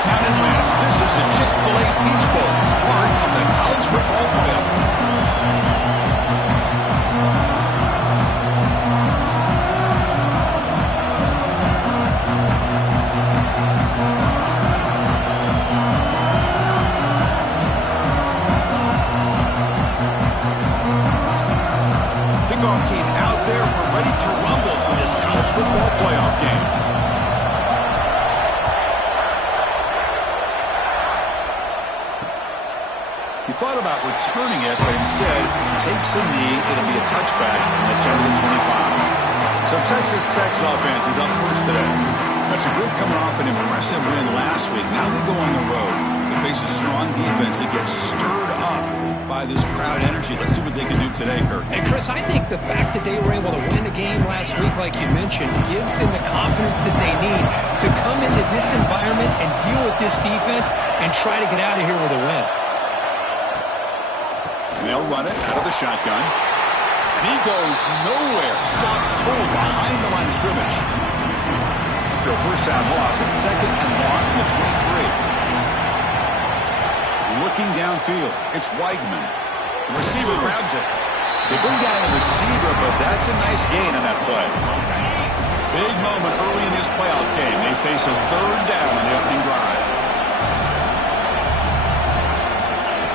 hometown Atlanta. This is the Chick-fil-A Peach Bowl, part of the college football playoff. Kickoff team out there. We're ready to rumble for this college football playoff game. He thought about returning it, but instead takes a knee. It'll be a touchback from the center of the 25. So Texas Tech's offense is up first today. That's a group coming off an impressive win last week. Now they go on the road to face a strong defense that gets stirred up by this crowd energy. Let's see what they can do today, Kurt. And Chris, I think the fact that they were able to win the game last week, like you mentioned, gives them the confidence that they need to come into this environment and deal with this defense and try to get out of here with a win. They'll run it out of the shotgun. And he goes nowhere. Stopped cold behind the line of scrimmage. Their first down loss. It's second and long from the 23. Looking downfield, it's Weidman. The receiver grabs it. They bring down the receiver, but that's a nice gain on that play. Big moment early in this playoff game. They face a third down in the opening drive.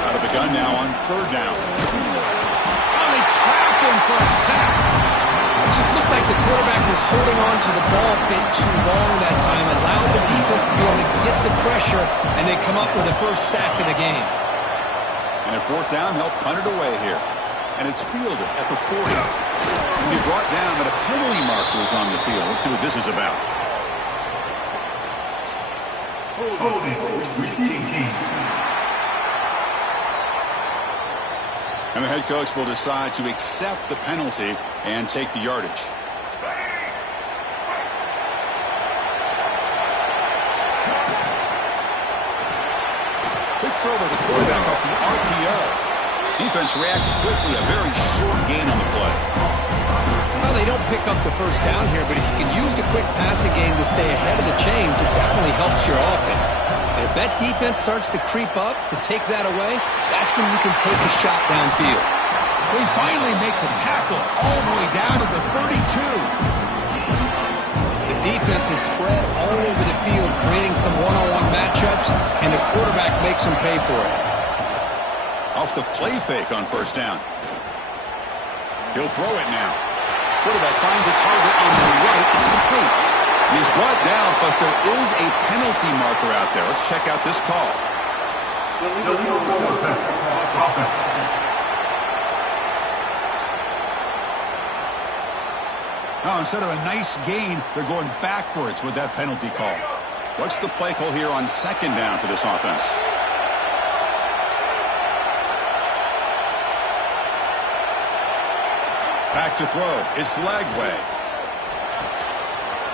Out of the gun now on third down. Oh, they trapped him for a sack. It just looked like the quarterback was holding on to the ball a bit too long that time, allowed the defense to be able to get the pressure, and they come up with the first sack of the game. And at fourth down, they'll punt it away here. And it's fielded at the 40. He'll be brought down, but a penalty marker is on the field. Let's see what this is about. Holding, receiving team. And the head coach will decide to accept the penalty and take the yardage. Quick throw by the quarterback off the RPO. Defense reacts quickly. A very short gain on the play. Well, they don't pick up the first down here, but if you can use the quick passing game to stay ahead of the chains, it definitely helps your offense. And if that defense starts to creep up to take that away, that's when you can take a shot downfield. We finally make the tackle all the way down to the 32. The defense is spread all over the field, creating some one-on-one matchups, and the quarterback makes them pay for it. Off the play fake on first down. He'll throw it now. Quarterback finds a target on the right. It's complete. He's brought down, but there is a penalty marker out there. Let's check out this call. Now, instead of a nice gain, they're going backwards with that penalty call. What's the play call here on second down for this offense? Back to throw. It's Lagway.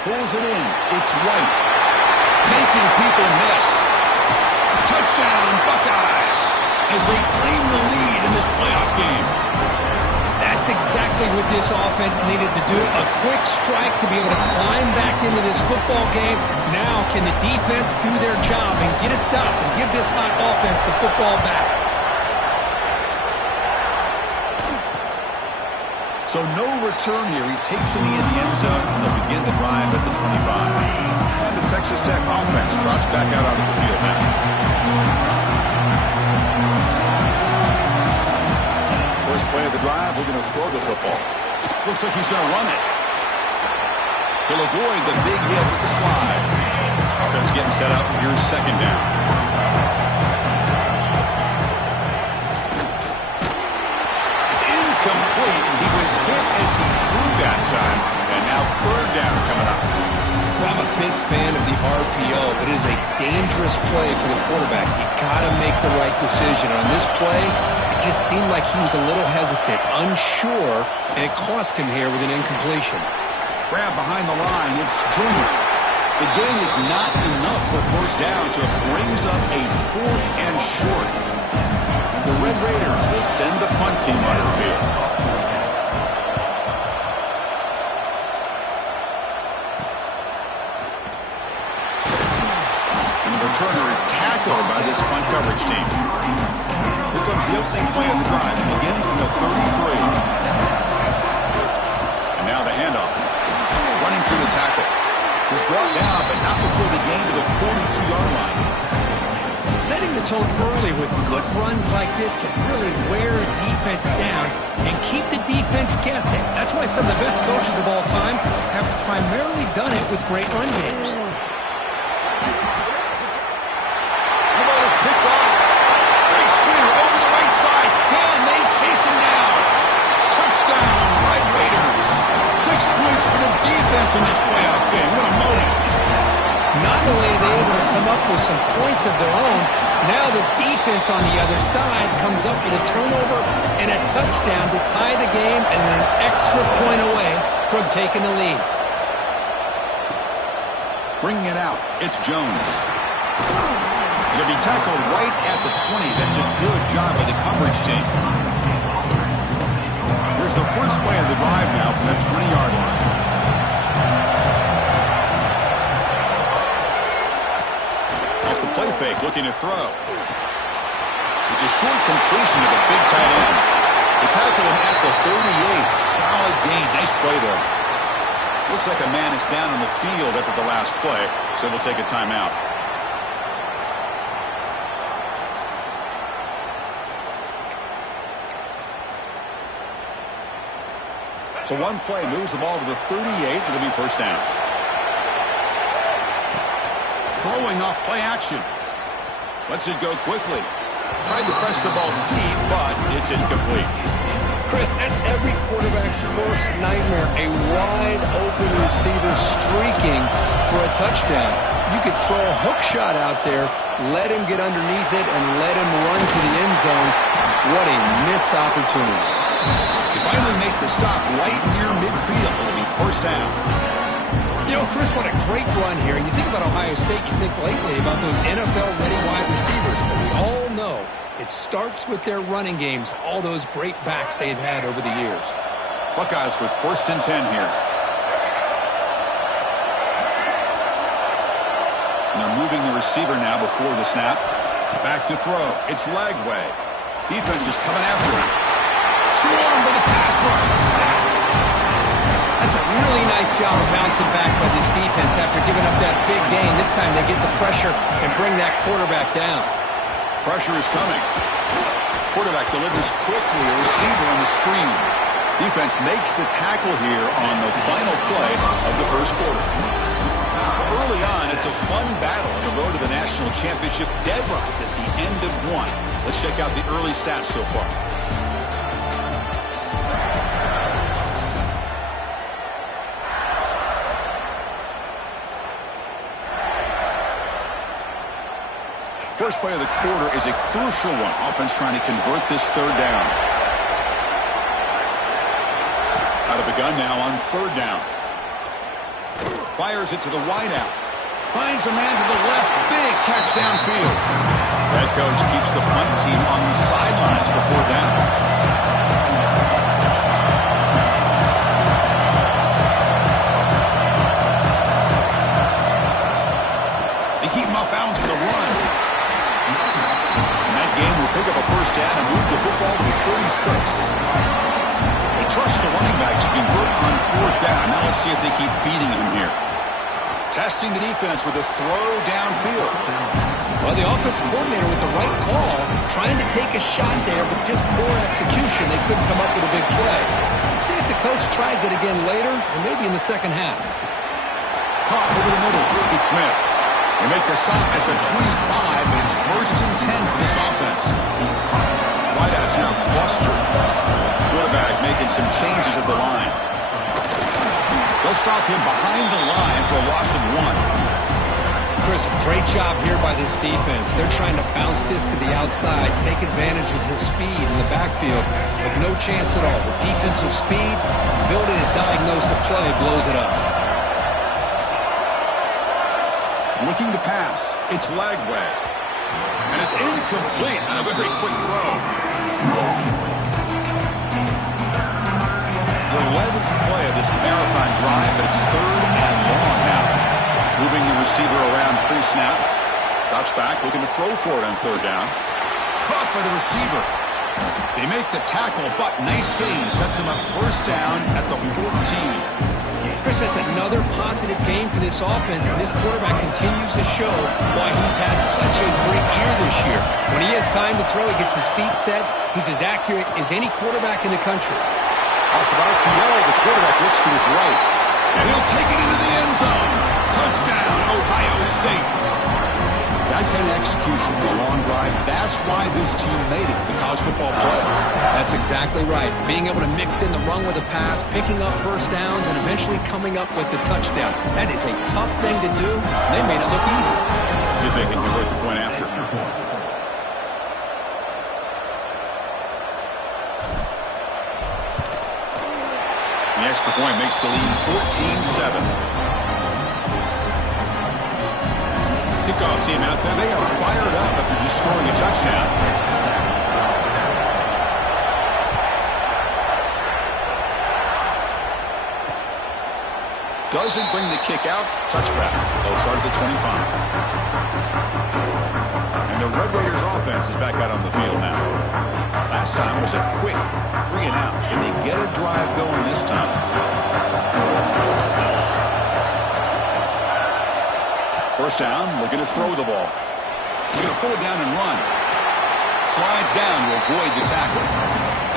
Pulls it in. It's White. Making people miss. Touchdown, Buckeyes, as they claim the lead in this playoff game. That's exactly what this offense needed to do. A quick strike to be able to climb back into this football game. Now can the defense do their job and get a stop and give this hot offense the football back? So no return here. He takes a knee in the end zone, and they'll begin the drive at the 25. And the Texas Tech offense trots back out onto the field now. First play of the drive, we're going to throw the football. Looks like he's going to run it. He'll avoid the big hit with the slide. Offense getting set up. Here's second down. Complete. He was hit as he threw that time, and now third down coming up. Well, I'm a big fan of the RPO, but it is a dangerous play for the quarterback. You got to make the right decision. On this play, it just seemed like he was a little hesitant, unsure, and it cost him here with an incompletion. Grab behind the line. It's Junior. The gain is not enough for first down, so it brings up a fourth and short. The Red Raiders will send the punt team onto the field. And Returner is tackled by this punt coverage team. Here comes the opening play of the drive. Again from the 33. And now the handoff. Running through the tackle. He's brought down, but not before the gain to the 42-yard line. Setting the tone early with good runs like this can really wear a defense down and keep the defense guessing. That's why some of the best coaches of all time have primarily done it with great run games. The ball is picked off. Big screen over the right side. Can they chase him down? Touchdown, Red Raiders. 6 points for the defense in this playoff game. What a moment. Not only are they able to come up with some points of their own, now the defense on the other side comes up with a turnover and a touchdown to tie the game and an extra point away from taking the lead. Bringing it out, it's Jones. Going to be tackled right at the 20. That's a good job by the coverage team. Here's the first play of the drive now from the 20-yard line. Play fake, looking to throw. It's a short completion of a big tight end. They tackle him at the 38. Solid gain. Nice play there. Looks like a man is down on the field after the last play, so they'll take a timeout. So one play moves the ball to the 38. It'll be first down. Throwing off play action. Lets it go quickly. Tried to press the ball deep, but it's incomplete. Chris, that's every quarterback's worst nightmare. A wide open receiver streaking for a touchdown. You could throw a hook shot out there, let him get underneath it, and let him run to the end zone. What a missed opportunity. They finally make the stop right near midfield. It'll be first down. You know, Chris, what a great run here. And you think about Ohio State, you think lately about those NFL-ready wide receivers. But we all know it starts with their running games, all those great backs they've had over the years. Buckeyes with first and 10 here. And they're moving the receiver now before the snap. Back to throw. It's Lagway. Defense is coming after him. Swarmed by the pass rush. Sack. That's a really nice job of bouncing back by this defense after giving up that big gain. This time they get the pressure and bring that quarterback down. Pressure is coming. Quarterback delivers quickly. A receiver on the screen. Defense makes the tackle here on the final play of the first quarter. Early on, it's a fun battle on the road to the national championship. Deadlocked at the end of one. Let's check out the early stats so far. First play of the quarter is a crucial one. Offense trying to convert this third down. Out of the gun now on third down. Fires it to the wideout. Finds a man to the left. Big catch downfield. Head coach keeps the punt team on the sidelines for fourth down. They keep him off bounds for the run. And that game will pick up a first down and move the football to the 36. They trust the running back to convert on fourth down. Now let's see if they keep feeding him here. Testing the defense with a throw downfield. Well, the offensive coordinator with the right call, trying to take a shot there, but just poor execution. They couldn't come up with a big play. Let's see if the coach tries it again later, or maybe in the second half. Caught over the middle. It's Smith. They make the stop at the 25, and it's first and 10 for this offense. Wideouts now clustered. Quarterback making some changes at the line. They'll stop him behind the line for a loss of 1. Chris, great job here by this defense. They're trying to bounce this to the outside, take advantage of his speed in the backfield, but no chance at all. The defensive speed, ability to diagnose the play, blows it up. Looking to pass. It's Lagway. And it's incomplete on a very quick throw. The 11th play of this marathon drive, but it's third and long now. Moving the receiver around pre-snap. Drops back, looking to throw for it on third down. Caught by the receiver. They make the tackle, but nice gain. Sets him up first down at the 14. Chris, that's another positive game for this offense, and this quarterback continues to show why he's had such a great year this year. When he has time to throw, he gets his feet set. He's as accurate as any quarterback in the country. Off of RPO, the quarterback looks to his right, and he'll take it into the end zone. Touchdown, Ohio State. That kind of execution on a long drive, that's why this team made it to the college football playoff. That's exactly right. Being able to mix in the run with a pass, picking up first downs, and eventually coming up with the touchdown. That is a tough thing to do. They made it look easy. See if they can convert the point after. The extra point makes the lead 14-7. Kickoff team out there, they are fired up after just scoring a touchdown. Doesn't bring the kick out. Touchback. They'll start at the 25. And the Red Raiders offense is back out on the field now. Last time was a quick 3-and-out. Can they get a drive going this time? First down, looking to throw the ball. We're going to pull it down and run. Slides down to avoid the tackle.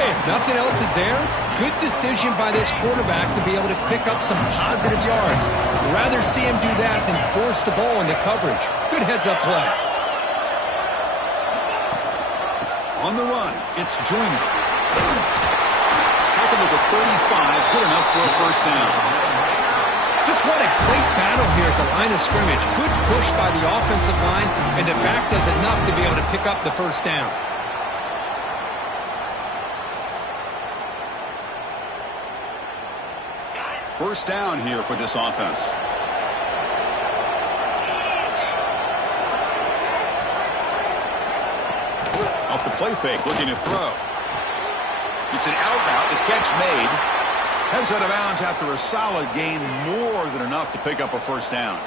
Hey, if nothing else is there, good decision by this quarterback to be able to pick up some positive yards. Rather see him do that than force the ball into coverage. Good heads-up play. On the run, it's Joyner. Tackled at the 35, good enough for a first down. Just what a great battle here at the line of scrimmage. Good push by the offensive line, and the back does enough to be able to pick up the first down. First down here for this offense. Off the play fake, looking to throw. It's an out route, the catch made. Heads out of bounds after a solid gain, more than enough to pick up a first down.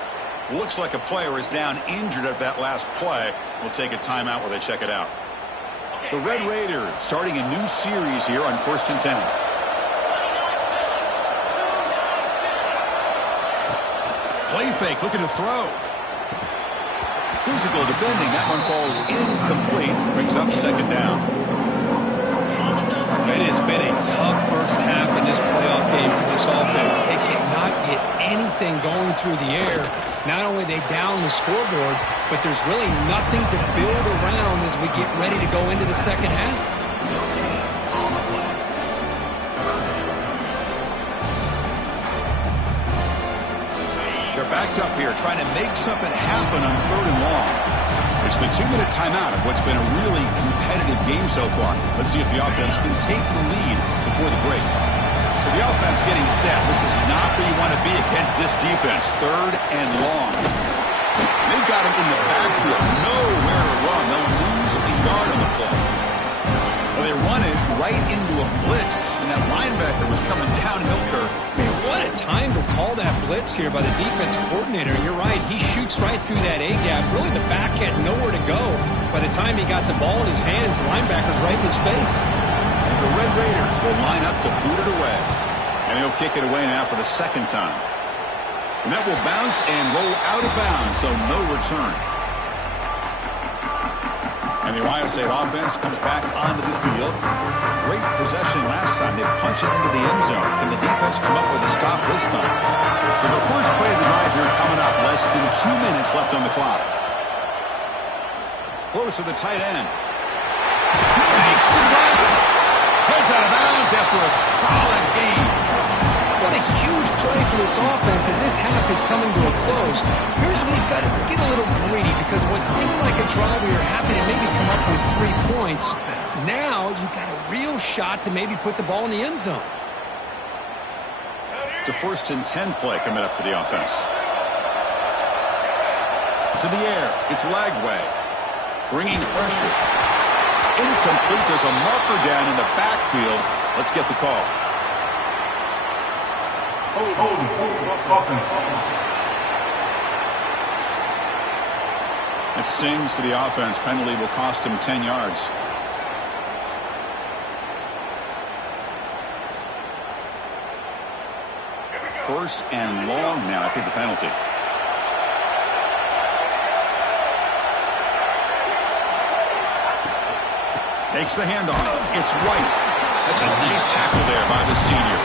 Looks like a player is down injured at that last play. We'll take a timeout while they check it out. The Red Raiders starting a new series here on 1st and 10. Play fake, looking to throw. Physical defending, that one falls incomplete, brings up second down. It has been a tough first half in this playoff game for this offense. They cannot get anything going through the air. Not only are they down the scoreboard, but there's really nothing to build around as we get ready to go into the second half. They're backed up here, trying to make something happen on 3rd and long. It's the 2-minute timeout of what's been a really competitive game so far. Let's see if the offense can take the lead before the break. So the offense getting set. This is not where you want to be against this defense. 3rd and long. They've got him in the backfield. Nowhere to run. They'll lose a yard on the play. Well, they run it right into a blitz, and that linebacker was coming downhill curve. Man, what a time to call that blitz here by the defensive coordinator. You're right. He shoots right through that A-gap. Really, the back had nowhere to go. By the time he got the ball in his hands, the linebacker's right in his face. And the Red Raiders will line up to boot it away. And he'll kick it away now for the second time. And that will bounce and roll out of bounds, so no return. And the Ohio State offense comes back onto the field. Great possession last time. They punch it into the end zone. Can the defense come up with a stop this time? So the first play of the drive here coming up. Less than 2 minutes left on the clock. Throws to the tight end. He makes the grab. Heads out of bounds after a solid game. What a huge play for this offense as this half is coming to a close. Here's where we've got to get a little greedy, because what seemed like a drive we were happy to maybe come up with 3 points, now you've got a real shot to maybe put the ball in the end zone. It's a 1st and 10 play coming up for the offense. To the air, it's Lagway. Bringing pressure. Incomplete, there's a marker down in the backfield. Let's get the call. It stings for the offense. Penalty will cost him 10 yards. First and long now after the penalty. Takes the handoff. It's White. That's a nice tackle there by the senior.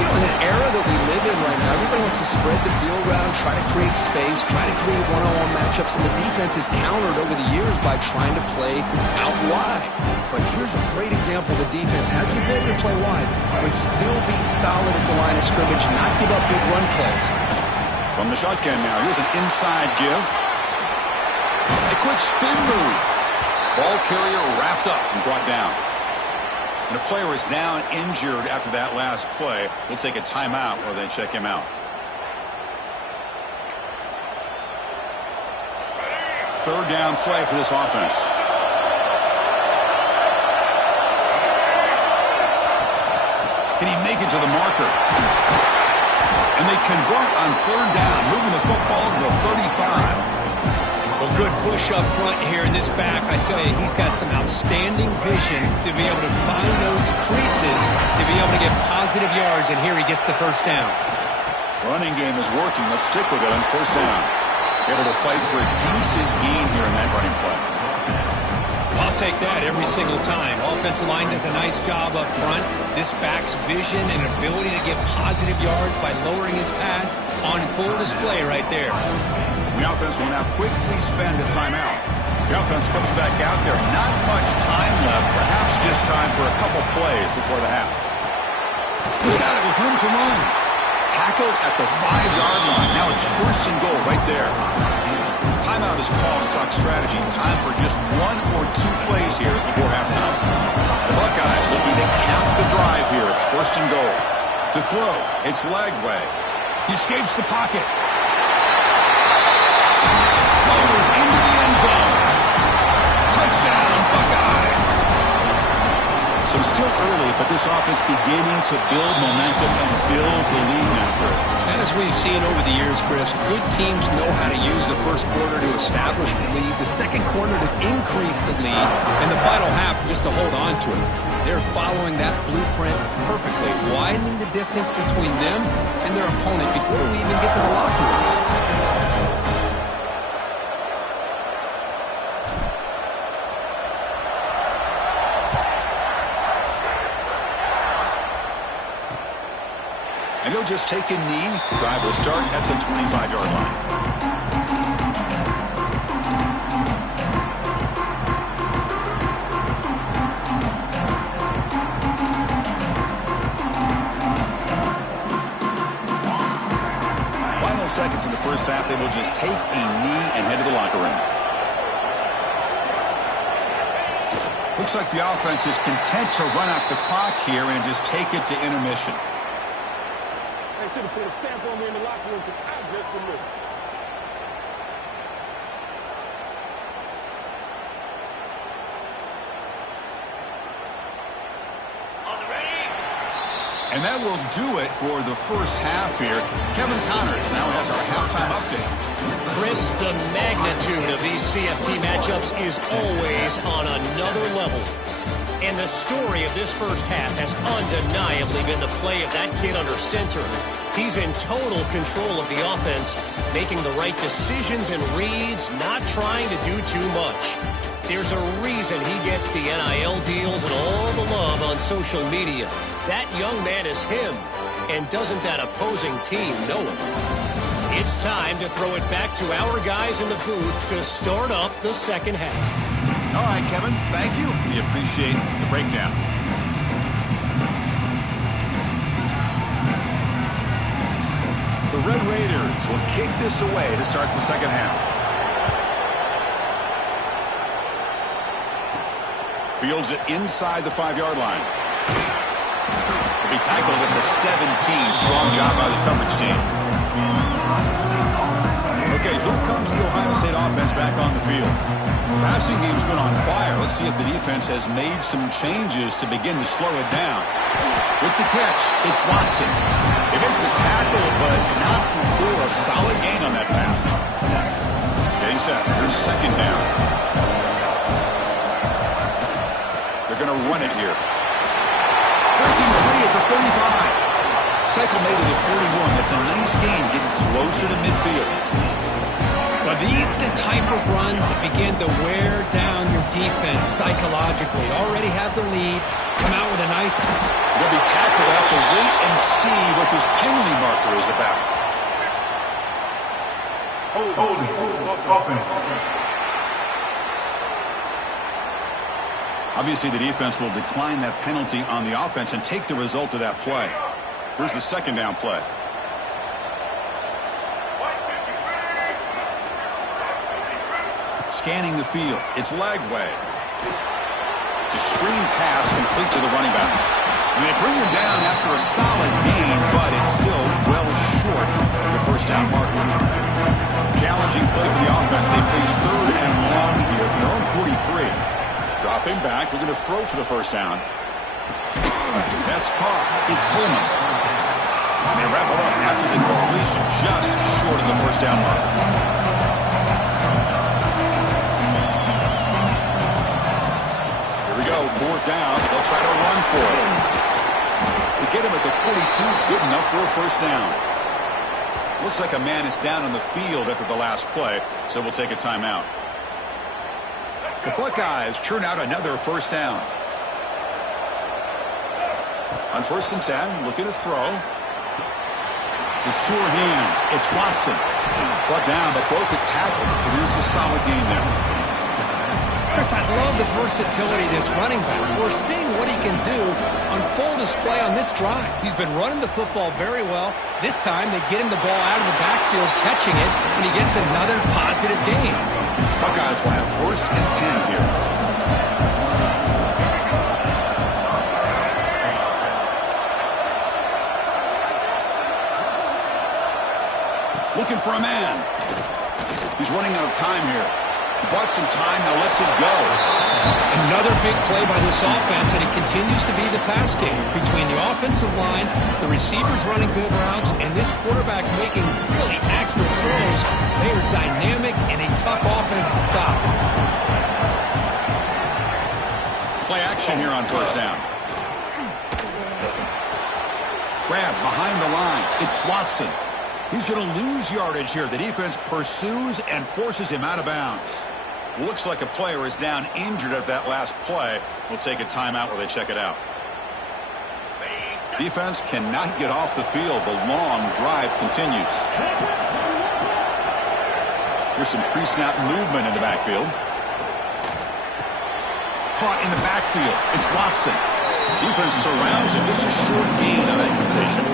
You know, in an era that we live in right now, everybody wants to spread the field around, try to create space, try to create one-on-one matchups, and the defense is countered over the years by trying to play out wide. But here's a great example. The defense has the ability to play wide, but still be solid at the line of scrimmage, not give up big run plays. From the shotgun now, here's an inside give. A quick spin move. Ball carrier wrapped up and brought down. And a player is down injured after that last play. We'll take a timeout or then check him out. Third down play for this offense. Can he make it to the marker? And they convert on third down, moving the football to the 35. Well, good push up front here in this back. I tell you, he's got some outstanding vision to be able to find those creases, to be able to get positive yards, and here he gets the first down. Running game is working. Let's stick with it on first down. Able to fight for a decent gain here in that running play. I'll take that every single time. Offensive line does a nice job up front. This back's vision and ability to get positive yards by lowering his pads on full display right there. The offense will now quickly spend a timeout. The offense comes back out there. Not much time left. Perhaps just time for a couple plays before the half. He's got it with room to run. Tackled at the 5-yard line. Now it's first and goal right there. Timeout is called to talk strategy. Time for just one or two plays here before halftime. The Buckeyes looking to cap the drive here. It's first and goal. To throw, it's Lagway. He escapes the pocket. Bowls into the end zone. Touchdown, Buckeyes. So still early, but this offense beginning to build momentum and build the lead now. As we've seen over the years, Chris, good teams know how to use the first quarter to establish the lead, the second quarter to increase the lead, and the final half just to hold on to it. They're following that blueprint perfectly, widening the distance between them and their opponent before we even get to the locker rooms. And he'll just take a knee. Drive will start at the 25-yard line. Final seconds in the first half, they will just take a knee and head to the locker room. Looks like the offense is content to run out the clock here and just take it to intermission. They should have put a stamp on me in the locker room because I just delivered. And that will do it for the first half here. Kevin Connors now has our halftime update. Chris, the magnitude of these CFP matchups is always on another level. And the story of this first half has undeniably been the play of that kid under center. He's in total control of the offense, making the right decisions and reads, not trying to do too much. There's a reason he gets the NIL deals and all the love on social media. That young man is him, and doesn't that opposing team know it? It's time to throw it back to our guys in the booth to start up the second half. All right, Kevin, thank you. We appreciate the breakdown. The Red Raiders will kick this away to start the second half. Fields it inside the 5-yard line. Will be tackled at the 17. Strong job by the coverage team. Okay, here comes the Ohio State offense back on the field. The passing game's been on fire. Let's see if the defense has made some changes to begin to slow it down. With the catch, it's Watson. They make the tackle, but not before a solid gain on that pass. Getting set. Here's second down. They're going to run it here. Breaking free at the 35. Tackle made to the 41. That's a nice gain, getting closer to midfield. Well, these are the type of runs that begin to wear down your defense psychologically. Already have the lead. Come out with a nice... They'll be tackled. They'll have to wait and see what this penalty marker is about. Holding. Offense. Obviously, the defense will decline that penalty on the offense and take the result of that play. Here's the second down play. Scanning the field. It's Lagway. It's a screen pass complete to the running back. And they bring him down after a solid gain, but it's still well short of the first down marker. Challenging play for the offense. They face third and long here from their own 43. Dropping back, looking to throw for the first down. That's caught. It's Coleman. And they wrap it up after the completion, just short of the first down marker. Fourth down. They'll try to run for it. They get him at the 42. Good enough for a first down. Looks like a man is down on the field after the last play, so we'll take a timeout. The Buckeyes churn out another first down. On 1st and 10, looking to throw. The sure hands. It's Watson. Brought down, but broke a tackle to produce a solid gain there. Chris, I love the versatility of this running back. We're seeing what he can do on full display on this drive. He's been running the football very well. This time, they get him the ball out of the backfield, catching it, and he gets another positive gain. Buckeyes will have 1st and 10 here. Looking for a man. He's running out of time here. Bought some time, now lets it go. Another big play by this offense, and it continues to be the pass game. Between the offensive line, the receivers running good routes, and this quarterback making really accurate throws, they are dynamic and a tough offense to stop. Play action here on first down. Grab behind the line. It's Watson. He's going to lose yardage here. The defense pursues and forces him out of bounds. Looks like a player is down injured at that last play. We'll take a timeout while they check it out. Defense cannot get off the field. The long drive continues. Here's some pre-snap movement in the backfield. Caught in the backfield. It's Watson. Defense surrounds him. Just a short gain on that completion.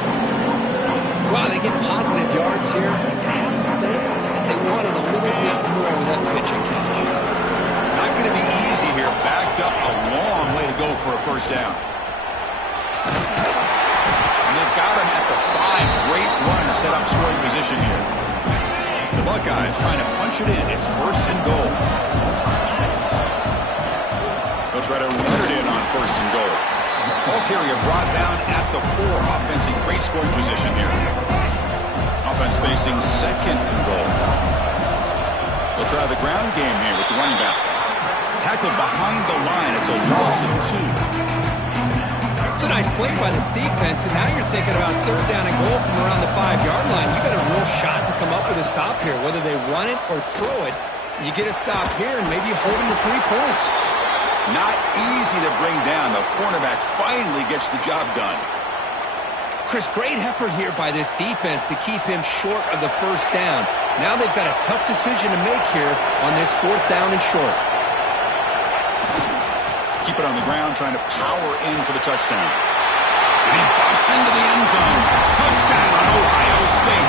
Wow, they get positive yards here. You have a sense that they wanted a little bit more with that pitch and catch. Not going to be easy here. Backed up a long way to go for a first down. And they've got him at the 5. Great run to set up scoring position here. The Buckeyes trying to punch it in. It's 1st and goal. They'll try to run it in on 1st and goal. Ball carrier brought down at the 4. Offense in great scoring position here. Offense facing 2nd and goal. They'll try the ground game here with the running back. Tackled behind the line. It's a loss of 2. It's a nice play by this defense, and now you're thinking about 3rd down and goal from around the 5-yard line. You got a real shot to come up with a stop here. Whether they run it or throw it, you get a stop here and maybe you hold them to 3 points. Not easy to bring down. The cornerback finally gets the job done. Chris, great effort here by this defense to keep him short of the first down. Now they've got a tough decision to make here on this 4th down and short. Keep it on the ground, trying to power in for the touchdown. And he busts into the end zone. Touchdown on Ohio State.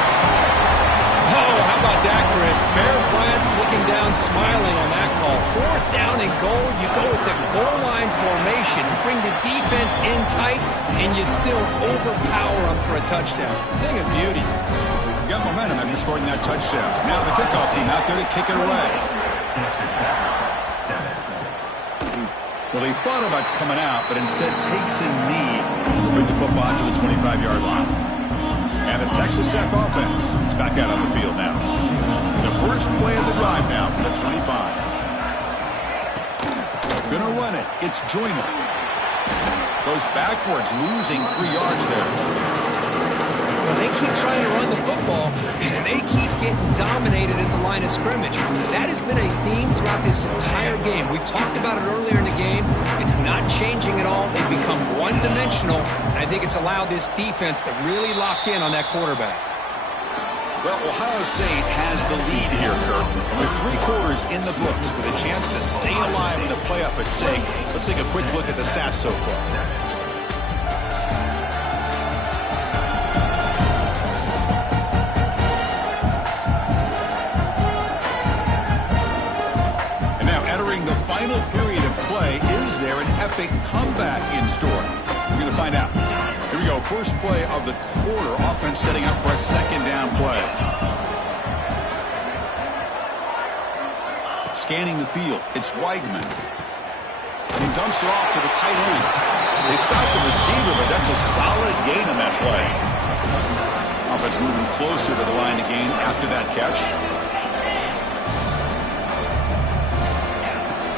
Oh, how about that, Chris? Bear Bryant's looking down, smiling on that call. 4th down and goal. You go with the goal line formation, bring the defense in tight, and you still overpower them for a touchdown. Thing of beauty. You got momentum after scoring that touchdown. Now the kickoff team out there to kick it away. Well, they thought about coming out, but instead takes a knee to bring the football to the 25-yard line. And the Texas Tech offense is back out on the field now. The first play of the drive now from the 25. Gonna run it. It's Joyner. Goes backwards, losing 3 yards there. Well, they keep trying to run the football, and they keep getting dominated at the line of scrimmage. That has been a theme throughout this entire game. We've talked about it earlier in the game. It's not changing at all. They've become one-dimensional, and I think it's allowed this defense to really lock in on that quarterback. Well, Ohio State has the lead here, Kirk. With 3 quarters in the books, with a chance to stay alive in the playoff at stake. Let's take a quick look at the stats so far. And now entering the final period of play, is there an epic comeback in store? We're going to find out. Here we go, first play of the quarter. Offense setting up for a second down play. Scanning the field, it's Weigman. He dumps it off to the tight end. They stop the receiver, but that's a solid gain on that play. Offense moving closer to the line of gain after that catch.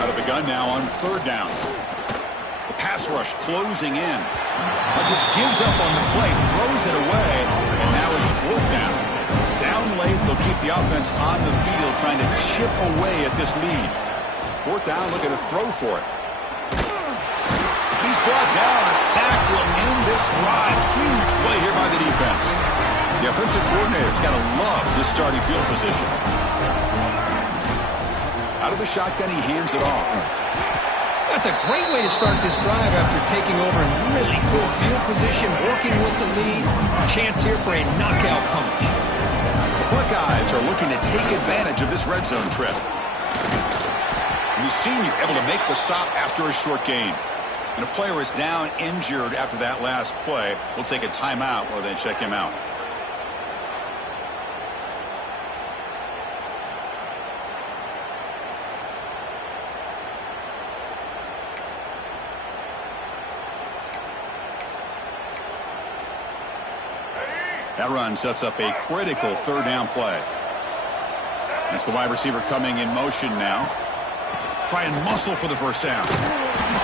Out of the gun now on 3rd down. The pass rush closing in. Just gives up on the play, throws it away, and now it's 4th down. Down late, they'll keep the offense on the field trying to chip away at this lead. 4th down, looking to throw for it. He's brought down. A sack will end this drive. Huge play here by the defense. The offensive coordinator's got to love this starting field position. Out of the shotgun, he hands it off. That's a great way to start this drive after taking over in really good field position, working with the lead. Chance here for a knockout punch. The Buckeyes are looking to take advantage of this red zone trip. The senior able to make the stop after a short gain. And a player is down injured after that last play. We'll take a timeout while they check him out. That run sets up a critical 3rd down play. That's the wide receiver coming in motion now. Try and muscle for the 1st down.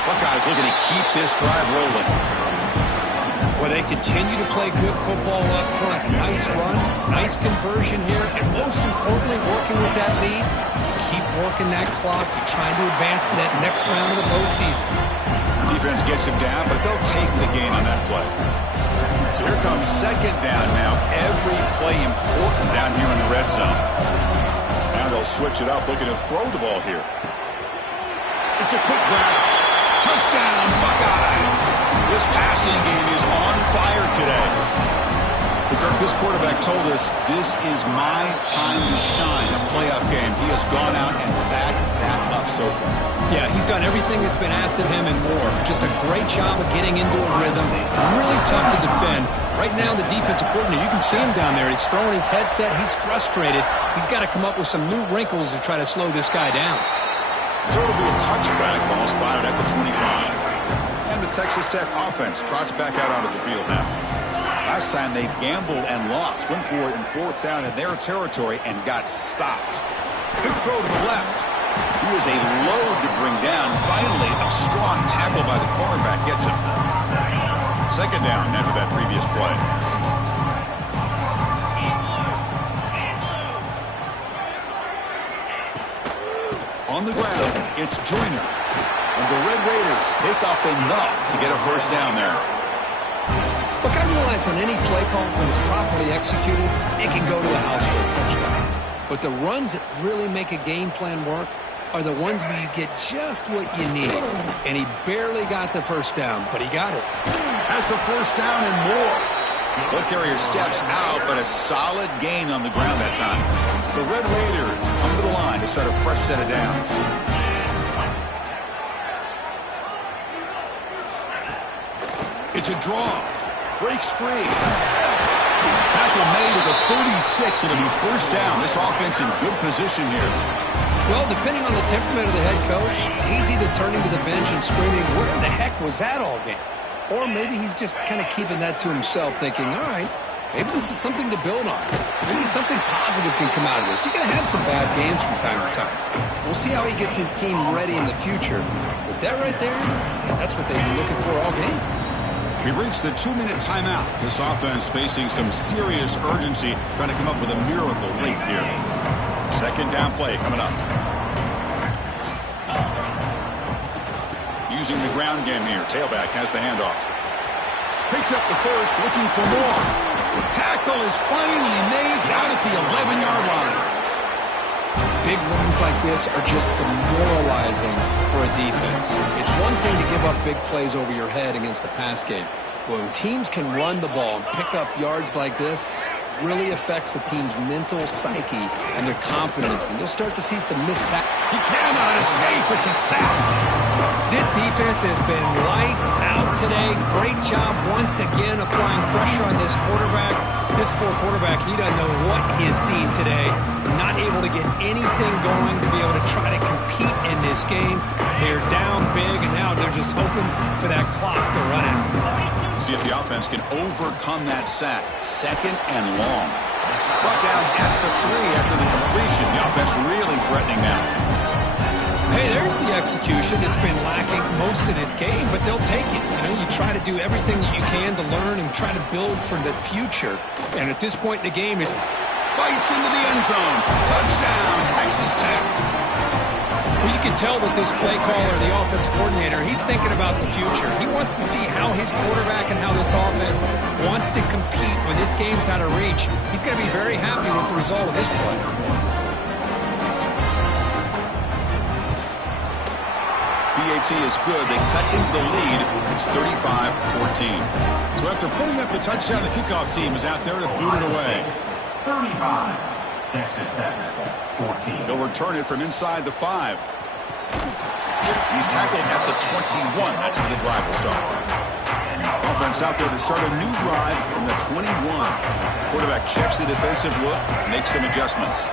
Buckeyes looking to keep this drive rolling. Well, they continue to play good football up front. Nice run, nice conversion here, and most importantly, working with that lead, you keep working that clock. You're trying to advance to that next round of the postseason. Defense gets him down, but they'll take the gain on that play. So here comes 2nd down now. Every play important down here in the red zone. Now they'll switch it up, looking to throw the ball here. It's a quick grab. Touchdown, Buckeyes. This passing game is on fire today. Kirk, this quarterback told us this is my time to shine. A playoff game. He has gone out and backed that up so far. Yeah, he's done everything that's been asked of him and more. Just a great job of getting into a rhythm. Really tough to defend. Right now, the defensive coordinator, you can see him down there. He's throwing his headset. He's frustrated. He's got to come up with some new wrinkles to try to slow this guy down. So it'll be a touchback ball spotted at the 25. And the Texas Tech offense trots back out onto the field now. Last time they gambled and lost. Went for it in 4th down in their territory and got stopped. Big throw to the left. He was a load to bring down. Finally, a strong tackle by the cornerback gets him. 2nd down after that previous play. On the ground, it's Joyner. And the Red Raiders pick up enough to get a 1st down there. Look, I realize on any play call, when it's properly executed, it can go to the house for a touchdown. But the runs that really make a game plan work are the ones where you get just what you need. And he barely got the 1st down, but he got it. Has the 1st down and more. Ball carrier steps out, but a solid gain on the ground that time. The Red Raiders come to the line to start a fresh set of downs. It's a draw. Breaks free. Tackle made at the 36. It'll be 1st down. This offense in good position here. Well, depending on the temperament of the head coach, he's either turning to the bench and screaming, where the heck was that all game? Or maybe he's just kind of keeping that to himself, thinking, all right, maybe this is something to build on. maybe something positive can come out of this. You're going to have some bad games from time to time. We'll see how he gets his team ready in the future. But that right there, yeah, that's what they've been looking for all game. We've reached the 2-minute timeout. This offense facing some serious urgency, trying to come up with a miracle late here. Second down play coming up. Using the ground game here. Tailback has the handoff. Picks up the first, looking for more. The tackle is finally made down at the 11-yard line. Big runs like this are just demoralizing for a defense. It's one thing to give up big plays over your head against the pass game. But when teams can run the ball and pick up yards like this, it really affects the team's mental psyche and their confidence. And you'll start to see some missed tackles. He cannot escape. It's a sack. This defense has been lights out today. Great job once again applying pressure on this quarterback. This poor quarterback, he doesn't know what he has seen today. Not able to get anything going to be able to try to compete in this game. They're down big, and now they're just hoping for that clock to run out. See if the offense can overcome that sack. Second and long. Brought down at the 3 after the completion. The offense really threatening now. Hey, there's the execution. It's been lacking most of this game, but they'll take it. You know, you try to do everything that you can to learn and try to build for the future. And at this point in the game, it's bites into the end zone. Touchdown, Texas Tech. Well, you can tell that this play caller, the offense coordinator, he's thinking about the future. He wants to see how his quarterback and how this offense wants to compete when this game's out of reach. He's going to be very happy with the result of this play. PAT is good. They cut into the lead. It's 35-14. So after putting up the touchdown, the kickoff team is out there to boot it away. 35, Texas Tech, 14. They'll return it from inside the 5. He's tackled at the 21. That's where the drive will start. Offense out there to start a new drive from the 21. Quarterback checks the defensive look, makes some adjustments.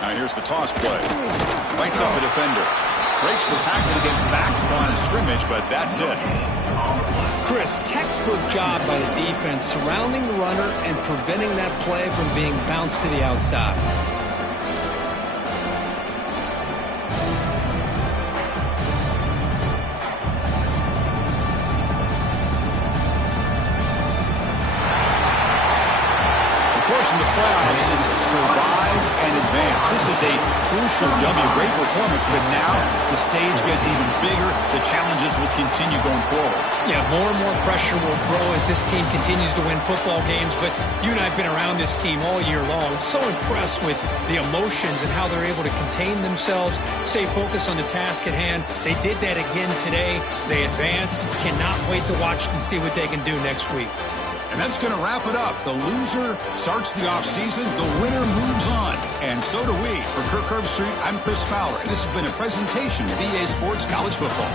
Now here's the toss play. Bites off a defender. Breaks the tackle to get back to the line of scrimmage, but that's it. Chris, textbook job by the defense surrounding the runner and preventing that play from being bounced to the outside. In the playoffs is survive and advance. This is a crucial W. Great performance, but now the stage gets even bigger. The challenges will continue going forward. Yeah, more and more pressure will grow as this team continues to win football games, but you and I have been around this team all year long. So impressed with the emotions and how they're able to contain themselves, stay focused on the task at hand. They did that again today. They advance. Cannot wait to watch and see what they can do next week. And that's going to wrap it up. The loser starts the offseason. The winner moves on. And so do we. For Kirk Herbstreit, I'm Chris Fowler. And this has been a presentation of EA Sports College Football.